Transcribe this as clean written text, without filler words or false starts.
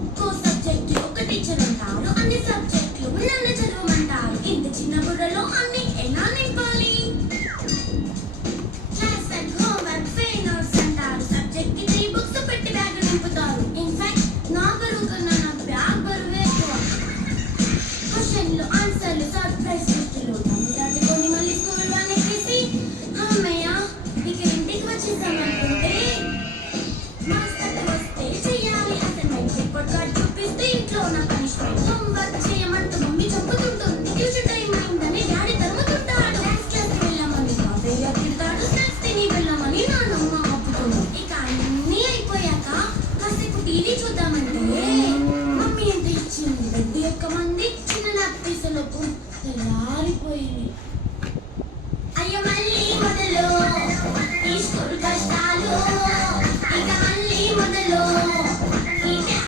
ఒక్కో సబ్జెక్ట్ ఒక టీచర్ ఉంటారు, అన్ని సబ్జెక్టులు నన్ను చదవమంటారు. ఇంత చిన్న బుర్రలో అన్ని